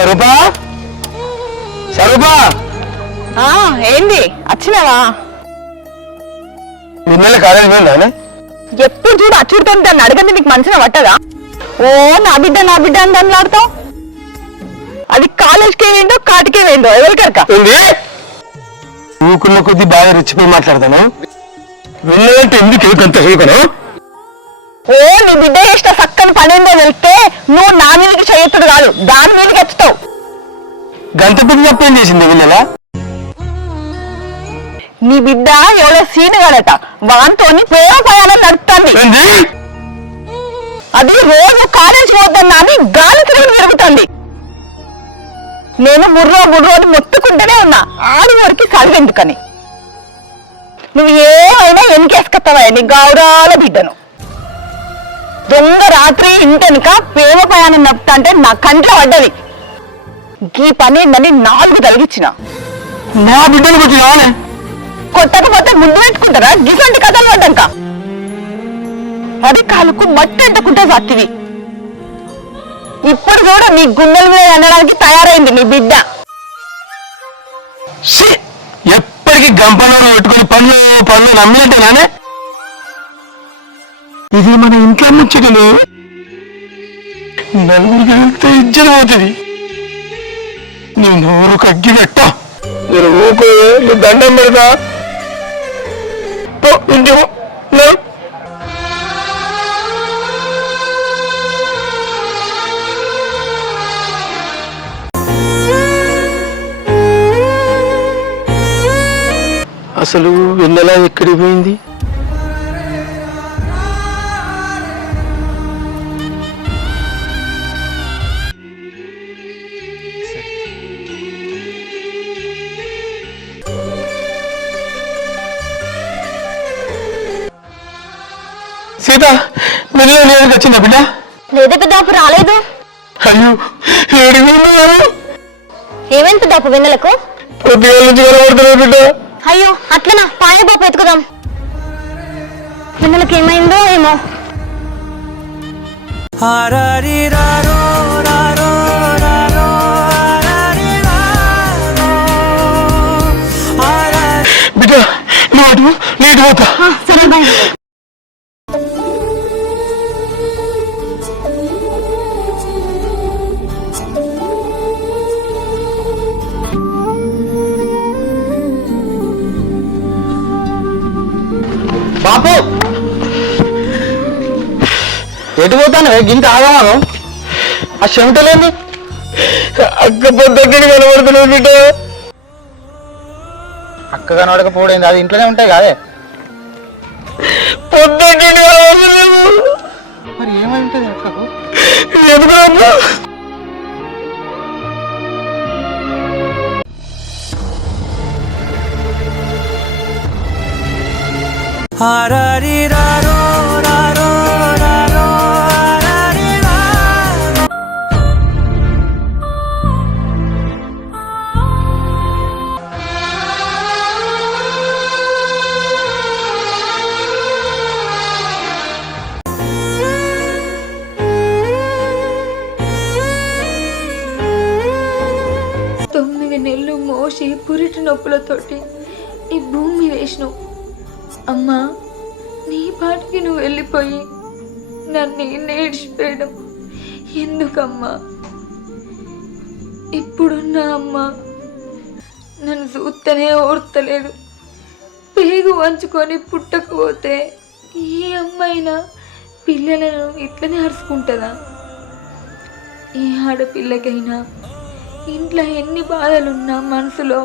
స్వరూపా స్వరూపా ఏంది వచ్చినావా? నిన్న కాలేజ్ పోయిందా? ఎప్పుడు చూడు అచ్చుడుతో దాన్ని అడగండి నీకు మంచిగా పట్టదా? ఓ నా బిడ్డ అని దాన్ని ఆడతావు. అది కాలేజ్కే వేయందో కాటికే వేయందో ఎవరికరక ఊకున్న కొద్ది బాగా రెచ్చిపోయి మాట్లాడతాను. వెళ్ళాలంటే ఎందుకు అంత హేకను? ఓ నీ బిడ్డ చేసిన చక్కని పనేందో వెళ్తే నువ్వు నా మీదకి చేయొత్తుడు కాదు దాని మీదకి ఎత్తుతావు. గంట పెద్ద తప్పేం చేసింది వీళ్ళ? నీ బిడ్డ ఎవరో సీన్ కాదట వాంతోని ప్రేమ ప్రయాణం నడుపుతుంది. అది రోజు కాలేజ్ పోతున్నా అని గాలి తిరుగుతుంది. నేను ముర్రో అని మొత్తుకుంటూనే ఉన్నా ఆడి వరకు చదివెందుకని. నువ్వు ఏమైనా ఎన్నికేసుకొస్తావా నీ గౌరవాల బిడ్డను? దొంగ రాత్రి ఇంటెనుక ప్రేమ ప్రయాణం నడుపుతా అంటే నా కంట్లో పడ్డది. ఈ పని ఏందని 4 తలిగించిన. నా బిడ్డను కొట్టి కొట్టకపోతే ముందు పెట్టుకుంటారా గిసంటి కథలు పడ్డాక? అది కాలుకు మట్టి ఎంటుకుంటే సత్తివి. ఇప్పుడు కూడా నీ గుండెల మీద అనడానికి తయారైంది నీ బిడ్డ. ఎప్పటికీ గంపలో పెట్టుకుని పనులు నమ్మింటే నానే ఇది మన ఇంట్లో ముచ్చటలు నలుగురికి వెళ్తే ఇజ్జలు పోతుంది. నువ్వు నోరు కగ్గినట్ట నేను ఊకో నీ దండం పెడతా ఇంటి అసలు వెన్నెలా ఎక్కడికి పోయింది? సీత మీరు లేదు వచ్చిందా బిడ్డ? లేదా పెద్దాపు రాలేదు. అయ్యో ఏడికి ఏమైంది పెద్దాపు వెన్నెలకు? పొద్దుగా నుంచి కనబడుతున్నాయి బిడ్డ. అయ్యో అట్లనా పాయ బాపు ఎత్తుకుదాం. వెన్నెలకు ఏమైందో ఏమో. బిడ్డ నువ్వు అటు నీటి పోతా. సరే బాయ్. బాపు ఎటు పోతాను గింత ఆగమాను? ఆ చెమటలేంది? అక్క పొద్దుకి కనబడుతున్నావు బిడ్డ. అక్క కనబడకపోవడం అది ఇంట్లోనే ఉంటాయి కాదే. పొద్దుకి మరి ఏమైంటుంది అక్కకు? ఎందుకు నెల్లు మోసి పురిటి నొప్పులతోటి ఈ భూమి వేసినావు అమ్మా. నీ పాటికి నువ్వు వెళ్ళిపోయి నన్ను నేర్చిపోయడం ఎందుకమ్మా? ఇప్పుడున్న అమ్మ నన్ను చూస్తేనే ఓర్తలేదు. పేగు వంచుకొని పుట్టకపోతే ఏ అమ్మైనా పిల్లలను ఇట్లనే అరుచుకుంటుందా? ఏ ఆడపిల్లకైనా ఇంట్లో ఎన్ని బాధలున్నా మనసులో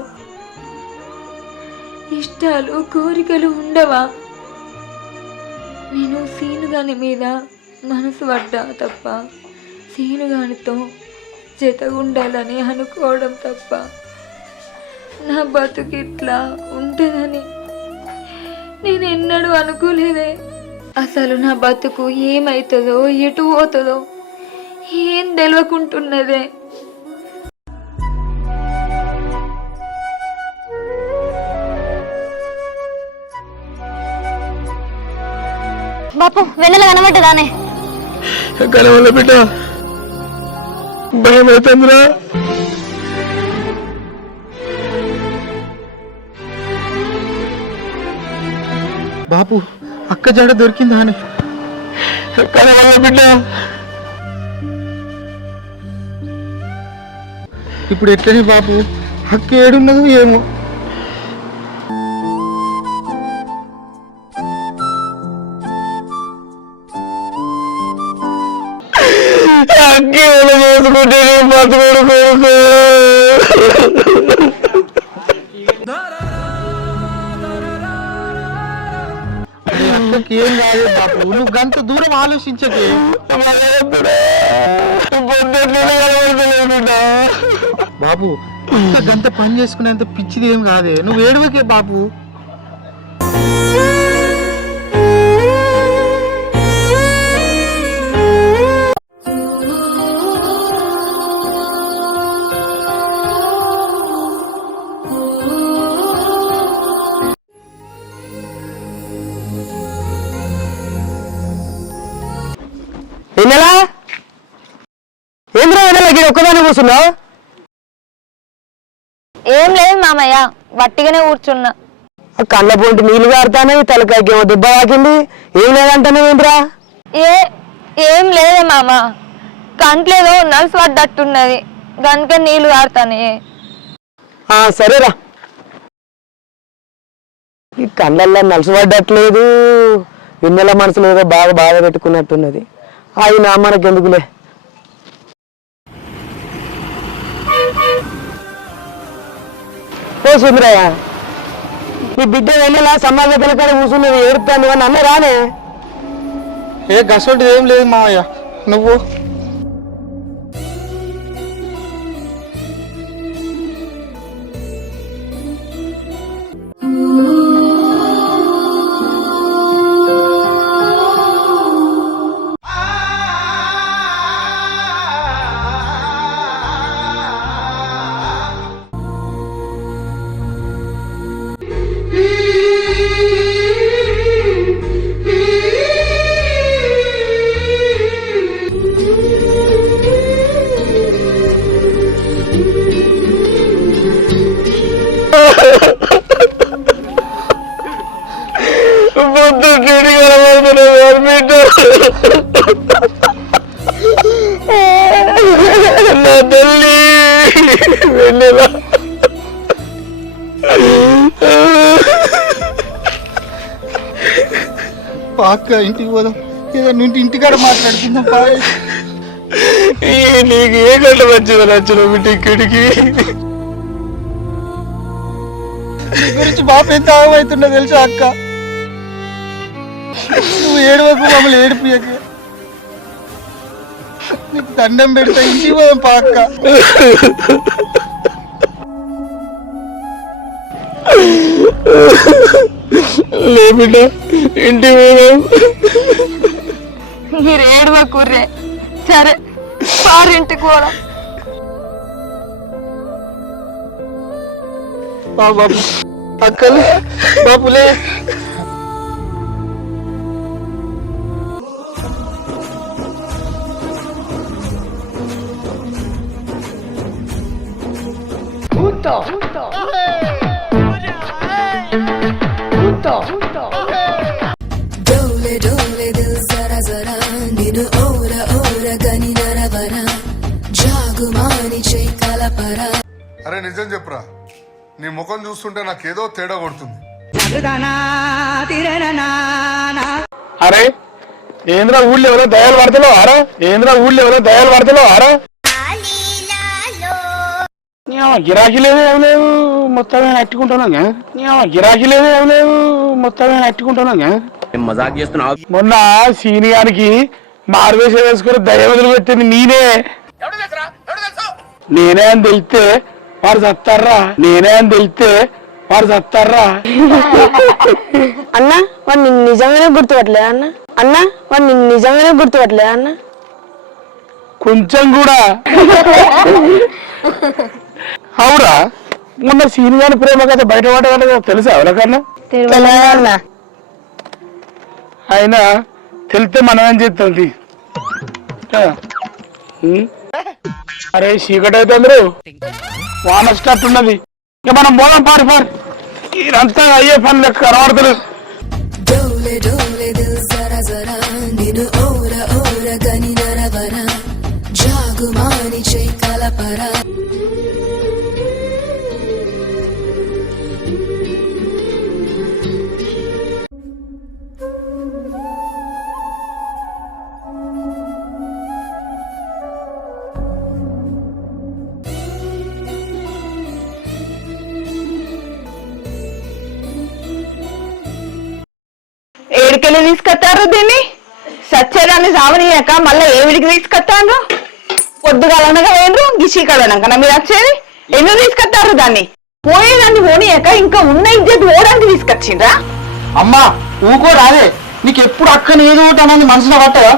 ఇష్టాలు కోరికలు ఉండవా? నేను సీనుగాని మీద మనసు పడ్డా తప్ప సీనుగానితో జతగుండాలని అనుకోవడం తప్ప నా బతుకు ఇట్లా ఉంటుందని నేను ఎన్నడూ అనుకోలేదే. అసలు నా బతుకు ఏమవుతుందో ఎటు పోతుందో ఏం తెలియకుంటున్నదే. బాపు వెన్నెల కనబడ్డదానే? కనవల్ల బిడ్డ భయం అవుతుందిరా. బాపు అక్క జడ దొరికిందా అని కానీ వాళ్ళ బిడ్డ ఇప్పుడు ఎట్లని బాపు? అక్క ఏడున్నదో ఏమో. అక్కేమో చేసుకుంటే బతుకుడు కొడుకు. అక్కకి ఏం కాదు బాపు, నువ్వు గంత దూరం ఆలోచించకే. బాబు అక్క గంత పని చేసుకునేంత పిచ్చిది ఏం కాదే, నువ్వు ఏడవకే బాపు. ఎన్నెలా ఏంద్రా ఎన్నెలా ఒక్కదాన్ని కూర్చున్నావు? ఏం లేదు మామయ్య, వట్టిగానే కూర్చున్నా. కళ్ళ పొంటి నీళ్లు కారుతానే, తలకాయకేమో దెబ్బ తాకింది. ఏం లేదంటానే ఏంద్రా? ఏం లేదే మామ, కంట్లేదో నలుసు పడ్డట్టున్నది, గనుక నీళ్లు కారుతానే. సరేరా. ఈ కళ్ళల్లో నలుసు పడ్డట్లేదు, వెన్నెల మనసులో ఏదో బాగా బాధ పెట్టుకున్నట్టున్నది. అయినా మనకెందుకులే. ఓ సుందరయ్య, నీ బిడ్డ వెన్నెల సమాజ పిల్లకాడ కూర్చున్నది, ఏడుతాను అని అన్న రానే. ఏ గసోటిది ఏం లేదు మావయ్య. నువ్వు నా తల్లి వెన్నెల పాక ఇంటికి పోదాం, ఏదో నుండి ఇంటికాడ మాట్లాడుకుందాం. నీకు ఏ గంట వచ్చిందో నచ్చిన బిడ్డ ఇక్కడికి? నీ గురించి బాపు ఎంత ఆగమవుతుందో తెలుసా అక్క? నువ్వు ఏడవకు, మమ్మల్ని ఏడిపియక. నీకు దండం పెడతా, ఇంటికి పోదాం పాక. లే బిడ్డ, ఇంటికి పోదాం. మీరు ఏడవకుర్రే, సరే పారింటికి పోదాం. బాబు అక్కలే బాపులే. डोले डोले दिल जरा जरा निनु ओरा ओरा गनी नरवरा जागु मानी चैकల పరా. అరే నిజం చెప్పురా, నీ ముఖం చూస్తుంటే నాకేదో తేడా కొడుతుంది. అరే ఏంద్రా ఊళ్ళో ఎవరో దయాలు పడతలో ఆరా? ఏంద్రా ఊళ్ళో ఎవరో దయాలు పడతలో ఆరా? గిరాకీ లేదు ఏం లేదు, మొత్తం అట్టుకుంటున్నాగా. గిరాకీ లేదు ఏం లేదు, మొత్తం అట్టుకుంటున్నాగా. మజాక్ చేస్తున్నావు. మొన్న సీనియానికి మారువేషం వేసుకుని దయ వదిలి పెట్టింది నేనే. నేనే అని తెలిస్తే వాడు చత్తారా, నేనే అని తెలిస్తే వాడు చత్తారా. అన్న వాడు నిన్ను నిజంగానే గుర్తుపట్టలేదు అన్న. అన్న వాడు నిన్ను నిజంగానే గుర్తుపట్టలేదు అన్న. కొంచెం కూడా. అవురా, మొన్న సీనియాని ప్రేమ కథ బయట పడ్డ తెలుసా ఎవరికన్నా? అయినా తెలిస్తే మనం ఏం చేస్తాం? అరే చీకటి అయితే అందరూ వాన వచ్చేటట్టున్నది. ఇక మనం పోదాం పారి పారి. ఇదంతా అయ్యే పని లెక్క కనబడతలేదు. డోలే డోలే దిల్ జరా జరా నిన్ను ఓర ఓర గని నరవర జాగుమాని చెయ్యి కలపరా ఏడికెళ్ళి తీసుకొస్తారు దీన్ని? సచ్చేదాన్ని సావనీయక మళ్ళీ ఏమిడికి తీసుకొస్తాను? పొద్దుగాలనగా ఏండ్రు గిషికడనకనా మీరు వచ్చేది? ఎందుకు తీసుకొస్తారు దాన్ని? పోయేదాన్ని పోనీయక ఇంకా ఉన్న ఇజ్జత్ పోవడానికి తీసుకొచ్చిండ్రా? అమ్మా ఊకో రాదే, నీకు ఎప్పుడు అక్కని ఏదో ఒకటి అన్నది మనసులో పట్టదా?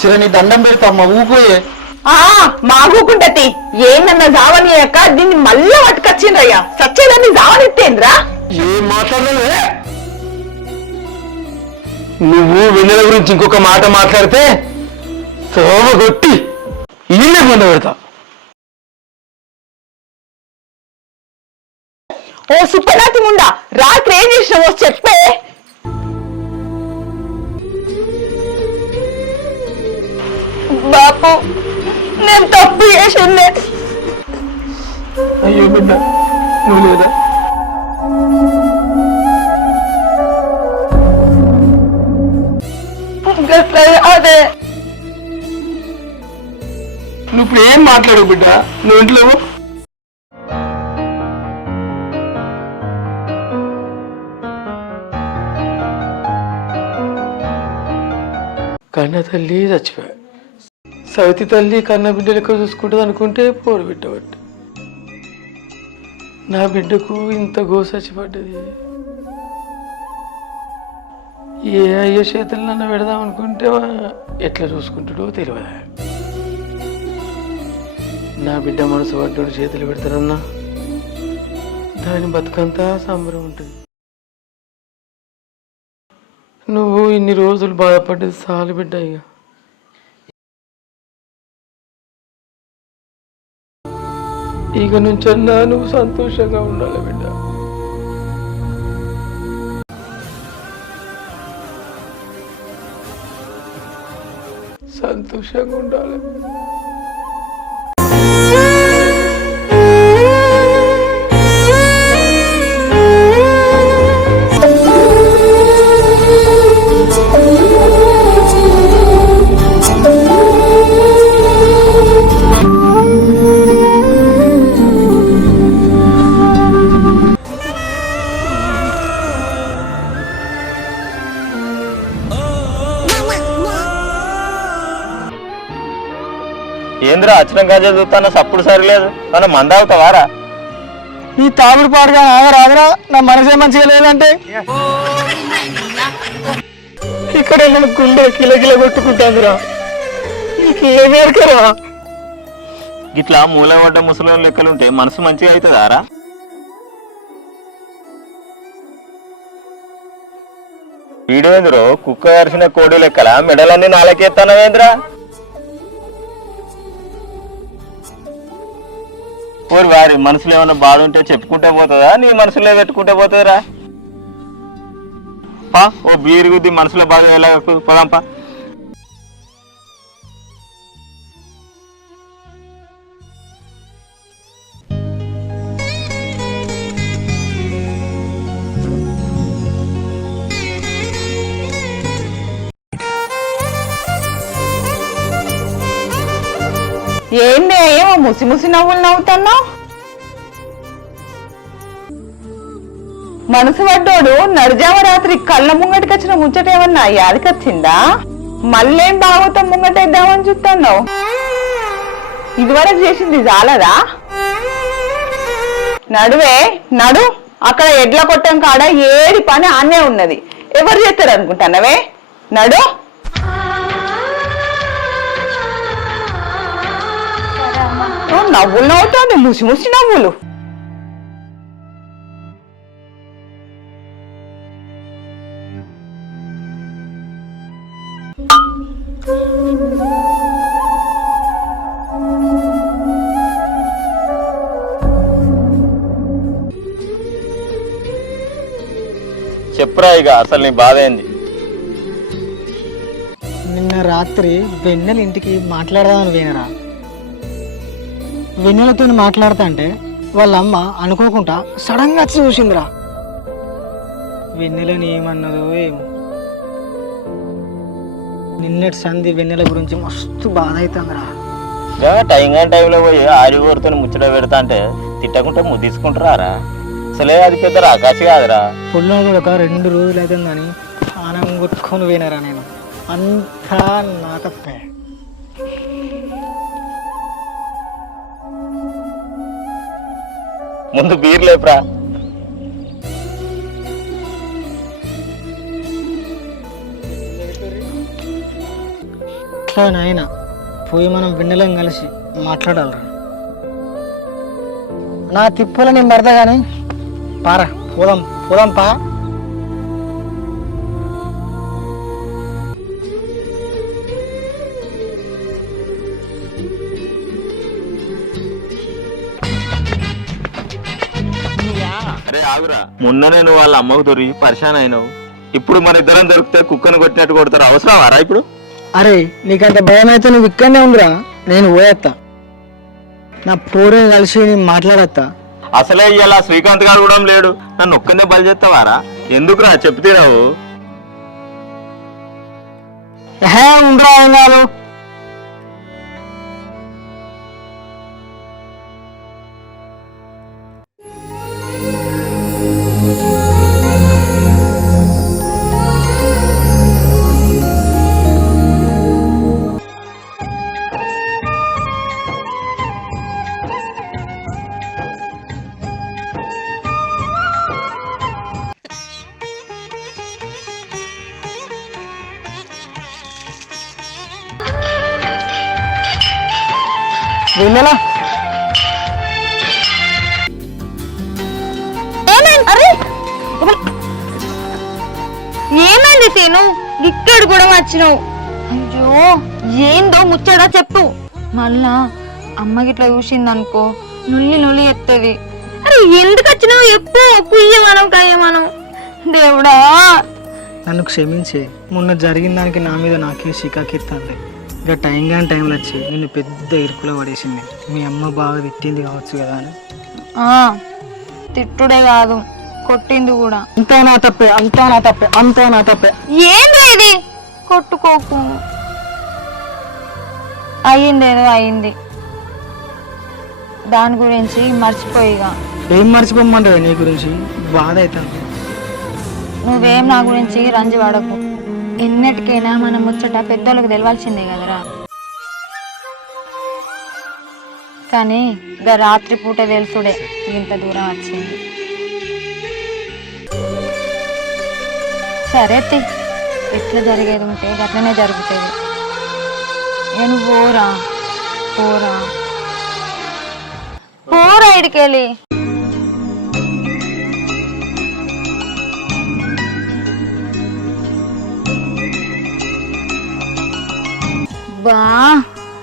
చిర నీ దండం పెడతా అమ్మా ఊకోయే. మాగుకుంటతి ఏందన్నా సావనీయక దీన్ని మళ్ళీ పట్టుకొచ్చిండ్రయ్యా. సచ్చేదాన్ని సావనిత్తేంద్రా? ఏం మాట్లాడలే నువ్వు వెన్నెల గురించి ఇంకొక మాట మాట్లాడితే సోమ కొట్టి ఇల్లే పొంద పెడతా. ఓ సుప్పనాతి ముండా, రాత్రి ఏం చేసినావో చెప్పే. బాపు నేను తప్పు చేసిందే. అయ్యో బిడ్డ నువ్వు లేదా? అదే నువ్వు ఇప్పుడు ఏం మాట్లాడవు బిడ్డ, నువ్వు ఇంట్లో కన్న తల్లి చచ్చిపోయా. సవితి తల్లి కన్న బిడ్డ లెక్క చూసుకుంటుంది అనుకుంటే పోరు బిడ్డబట్టి నా బిడ్డకు ఇంత గోసచ్చిపడ్డది. ఏ అయ్యో చేతులు నన్ను పెడదాం అనుకుంటే ఎట్లా చూసుకుంటాడో తెలియదు. నా బిడ్డ మనసు పడ్డాడు చేతులు పెడతారన్నా దాని బతుకంతా సంబరం ఉంటుంది. నువ్వు ఇన్ని రోజులు బాధపడ్డది చాలు బిడ్డ. ఇక నుంచన్నా నువ్వు సంతోషంగా ఉండాలి బిడ్డ. సంతోషంగా ఉండాలి. ఏంద్రా అచ్చిన గజ చూస్తాను సప్పుడు సరిలేదు మనం మందావుతావారా? ఈ తాగుడు పాడుగా రాదురా, నా మనసే మంచిగా లేదంటే ఇక్కడ నేను గుండె కిలకిల కొట్టుకుంటాందిరా. నీకేమేరకరా? ఇట్లా మూల పడ్డ ముసలి లెక్కలుంటే మనసు మంచిగా అవుతుందారా? వీడేంద్రో కుక్క కరిసిన కోడి లెక్కల మెడలన్నీ నాలకెత్తానవేంద్రా? ఓరి వారి మనసులో ఏమైనా బాధ ఉంటే చెప్పుకుంటే పోతుందా, నీ మనసులో పెట్టుకుంటే పోతుందిరా? పా ఓ బీరు గుద్ది మనసులో బాధ ఎలా పోదాంపా. ఏందే ఏమో ముసి ముసి నవ్వులు నవ్వుతున్నావు? మనసు పడ్డోడు నడిజామ రాత్రి కళ్ళ ముంగటికి వచ్చిన ముచ్చట ఏమన్నా యాదికొచ్చిందా? మళ్ళేం బాగోతాం ముంగటేద్దామని చూస్తున్నావు? ఇదివరకు చేసింది చాలదా? నడువే నడు. అక్కడ ఎడ్ల కొట్టం కాడ ఏడి పని ఆనే ఉన్నది. ఎవరు చేస్తారు అనుకుంటున్నావే? నడు. నవ్వులు నవ్వుతుంది, ముసి ముసి నవ్వులు. చెప్పురా ఇక అసలు నీ బాధ ఏంది? నిన్న రాత్రి వెన్నెల ఇంటికి మాట్లాడదామని పోయినరా. వెన్నెలతో మాట్లాడుతా అంటే వాళ్ళ అమ్మ అనుకోకుండా సడన్గా వచ్చి చూసిందిరా. వెన్నెలని ఏమన్నదో ఏమో. నిన్నటి సంధి వెన్నెల గురించి మస్తు బాధ అవుతుందిరా. టైంలో పోయి ఆరిగోరుతో ముచ్చట పెడతా అంటే తిట్టకుంటే ముద్దిసుకుంటారా? అసలే అది పెద్ద రాకాశి కాదురా. పొల్లో కూడా ఒక 2 రోజులు అవుతుంది కానీ ఆనం కొట్టుకొని పోయినారా. నేను అంతా నా తప్పే. ముందు బీర్ లేపురా. ఇట్లా నాయన పోయి మనం వెన్నెలం కలిసి మాట్లాడాలరా. నా తిప్పుల నేను పడతా కానీ పారా పోదాం పోదాం పా. అరే ఆగురా, మొన్ననే నువ్వు వాళ్ళ అమ్మకు దొరికి పరిశాన్ అయినావు. ఇప్పుడు మన ఇద్దరం దొరికితే కుక్కను కొట్టినట్టు కొడతారు. అవసరమారా ఇప్పుడు? అరే నీకంత భయం అయితే నువ్వు ఇక్కడనే ఉందిరా, నేను పోయేస్తా. నా పోరే కలిసి నేను మాట్లాడేస్తా. అసలే ఇలా శ్రీకాంత్ గారు కూడా లేడు, నన్ను ఒక్కనే బలి చేస్తావారా? ఎందుకురా చెప్తీరావు? ఉండరా ఏం కాదు. వెన్నెల ఏమైంది సీను? ఇక్కడ కూడా వచ్చినావు? అయ్యో ఏందో ముచ్చడా చెప్పు. మళ్ళా అమ్మ గిట్లా చూసిందనుకో నుల్లి నుల్లి ఎత్తది. అరే ఎందుకు వచ్చినావు? ఎప్పు కుయ్యమనం కయ్యమనం. దేవుడా నన్ను క్షమించే. మొన్న జరిగిన దానికి నా మీద నాకే చికాకెత్తాలి. ఇక టైంలో వచ్చి నిన్ను పెద్ద ఇరుకులో పడేసింది. మీ అమ్మ బాగా తిట్టింది కావచ్చు కదా అని. తిట్టుడే కాదు కొట్టింది కూడా. అంతా నా తప్పే, అంతా నా తప్పే, అంతా నా తప్పే. ఏంద్రా ఇది? కొట్టుకోకు. అయ్యిందేదో అయింది, దాని గురించి మర్చిపోయిగా. ఏం మర్చిపోమంటావు? నీ గురించి బాధ అవుతుంది. నువ్వేం నా గురించి రంజి పడకు. ఎన్నటికైనా మనం ముచ్చట పెద్దోళ్ళకి తెలవాల్సిందే కదరా. కానీ ఇక రాత్రి పూట తెలుసుడే ఇంత దూరం వచ్చింది. సరే ఎట్లా జరిగేది ఉంటే అట్లనే జరుగుతుంది. నేను పోరా పోరా పోరా ఇడికెళ్ళి. బా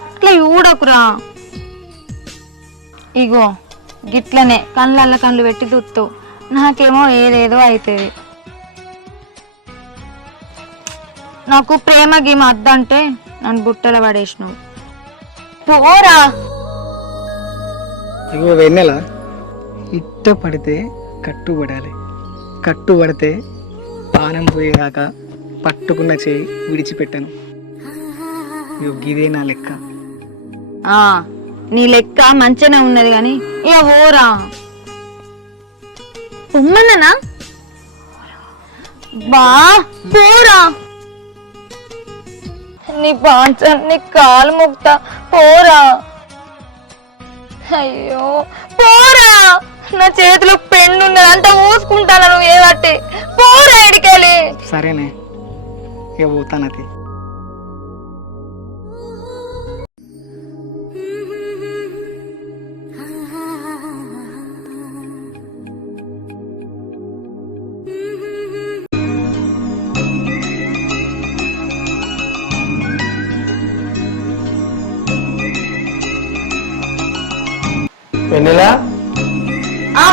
ఇట్లా చూడకురా. ఇగో గిట్లనే కళ్ళల్ల కళ్ళు పెట్టి దుత్తు. నాకేమో ఏదేదో అవుతుంది. నాకు ప్రేమ గీమ అద్దంటే నన్ను బుట్టల పడేసినావు. పోరా. ఇగో వెన్నెల, ఇట్ట పడితే కట్టుబడాలి. కట్టుబడితే పానం పోయేదాకా పట్టుకున్న చేయి విడిచిపెట్టాను. ఇదే నా లెక్క. నీ లెక్క మంచిగానే ఉన్నది కానీ ఇక ఓరా. ఉమ్మన్నా బా పోరా. నీ బాంచ నీ కాలు ముక్తా పోరా. అయ్యో పోరా. నా చేతిలో పెన్ను ఉన్నది, అంతా ఊసుకుంటాను నువ్వు ఏవట్టి. పోరా ఇడికెళ్ళి. సరేనే ఇక పోతానది. వెన్నెలా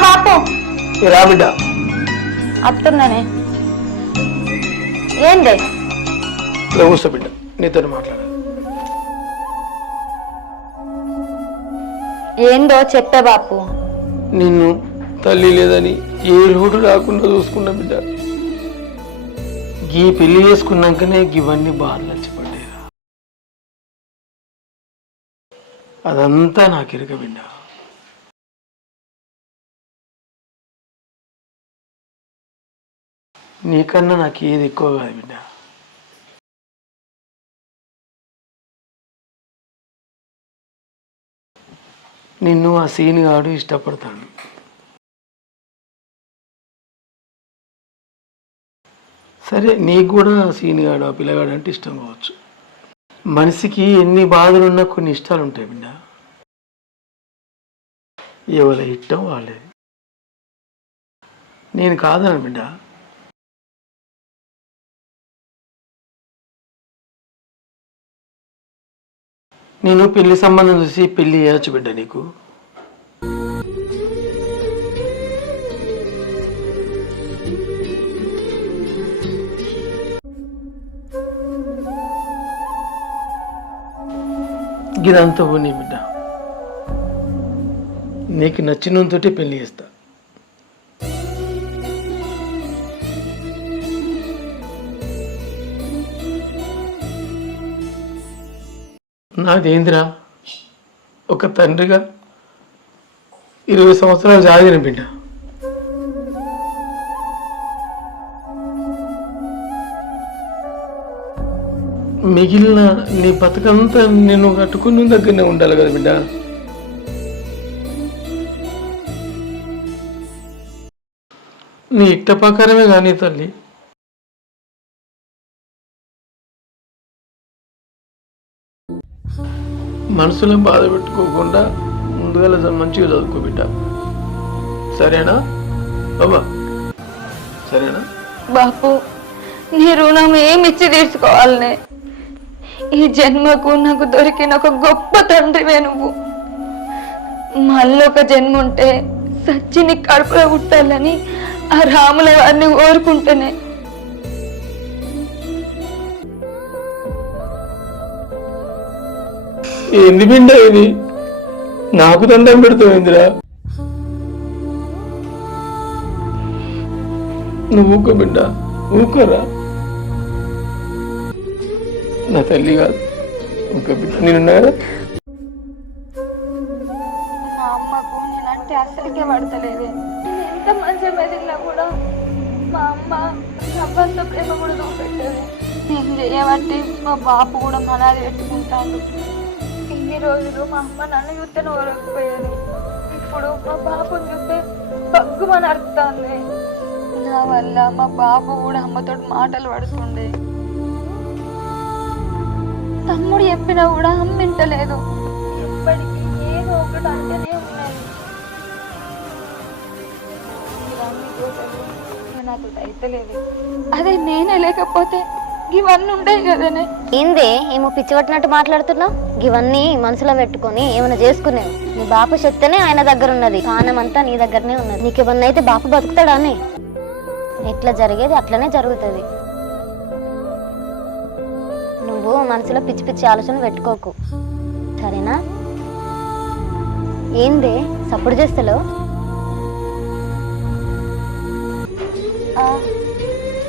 బాపు రా బిడ్డ. అత్తున్నానే. ఏందే ఇలా కూర్చో బిడ్డ, నీతో మాట్లాడాలి. ఏందో చెప్పే బాపు. నిన్ను తల్లి లేదని ఏ లోటు రాకుండా చూసుకున్నా బిడ్డ. ఈ పెళ్లి చేసుకున్నాకనే ఇవన్నీ బాధలు వచ్చిపడ్డాయిరా. అదంతా నాకు ఎరుక బిడ్డ. నీకన్నా నాకు ఏది ఎక్కువ కాదు బిడ్డ. నిన్ను ఆ సీనిగాడు ఇష్టపడతాడు. సరే, నీకు కూడా సీనిగాడు ఆ పిల్లగాడు అంటే ఇష్టం కావచ్చు. మనిషికి ఎన్ని బాధలున్నా కొన్ని ఇష్టాలు ఉంటాయి బిడ్డ. ఎవరి ఇష్టం వాళ్ళేది. నేను కాదను బిడ్డ. నేను పెళ్లి సంబంధం చూసి పెళ్లి చేయొచ్చు బిడ్డ నీకు. ఇదంతా పోనీ బిడ్డ. నీకు నచ్చినంతోటి పెళ్లి చేస్తా. నాదేందిరా, ఒక తండ్రిగా 20 సంవత్సరాలు సాగిన బిడ్డ. మిగిలిన నీ బతుకంతా నేను కట్టుకున్న దగ్గరనే ఉండాలి కదా బిడ్డ. నీ ఇట్ట ప్రకారమే కానీ తల్లి. మనసులో బాధ పెట్టుకోకుండా ముందుగా మంచిగా చదువుకో బిడ్డ. సరేనా బాబా? సరేనా బాపు, నీ రుణం ఏమిచ్చి తీర్చుకోవాలనే? ఈ జన్మకు నాకు దొరికిన ఒక గొప్ప తండ్రివే నువ్వు. మళ్ళొక జన్మ ఉంటే సచ్చిని కడుపులో పుట్టాలని ఆ రాముల వారిని కోరుకుంటేనే. ఏంది బిడ్డ ఇది? నాకు దండం పెడతావు ఏందిరా? నువ్వు ఊకో బిడ్డ, ఊకోరా. నా తల్లి కాదు ఊకో బిడ్డ. నేనున్నా కదా. మా అమ్మకు నేనంటే అసలుకే పడతలేదే. నేను ఎంత మంచిగా మెదిలినా కూడా మా అమ్మ అబ్బంత ప్రేమ కూడా చూపెట్టేది. నేను చేయబట్టి మా బాపు కూడా మనాది పెట్టుకుంటాను. ఇన్ని రోజులు మా అమ్మ నన్ను చూస్తే నోరకపోయేది. ఇప్పుడు మా బాపుని చూస్తే పగ్గుమని అర్థాన్ని. నా వల్ల మా బాబు కూడా అమ్మతో మాటలు పడుతుండే. తమ్ముడు చెప్పినా కూడా అమ్మింటలేదు. ఎప్పటికీ ఏదో ఒకటి అంటేనే ఉన్నది. నాతో అయితలేదు. అదే నేనే లేకపోతే ఇవన్నీ ఉండేవి కదనే. ఏందే ఏమో పిచ్చి పట్టినట్టు మాట్లాడుతున్నావు? ఇవన్నీ మనసులో పెట్టుకొని ఏమైనా చేసుకునేవి. నీ బాపు చెప్తేనే ఆయన దగ్గర ఉన్నది, కానం అంతా నీ దగ్గరనే ఉన్నది. నీకు ఏమన్నా అయితే బాపు బతుకుతాడా అని? ఎట్లా జరిగేది అట్లనే జరుగుతుంది. నువ్వు మనసులో పిచ్చి పిచ్చి ఆలోచన పెట్టుకోకు, సరేనా? ఏందే సపోర్ట్ చేస్తలో?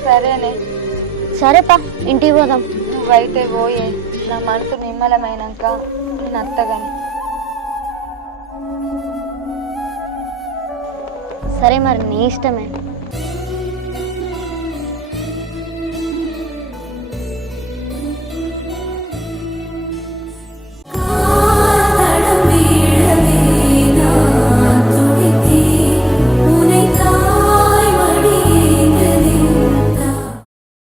సరేనే. సరేపా, ఇంటికి పోదాం. నువ్వైతే పోయే, నా మనసు నిమ్మలమైనాక నేను అత్తగాని. సరే మరి, నీ ఇష్టమే.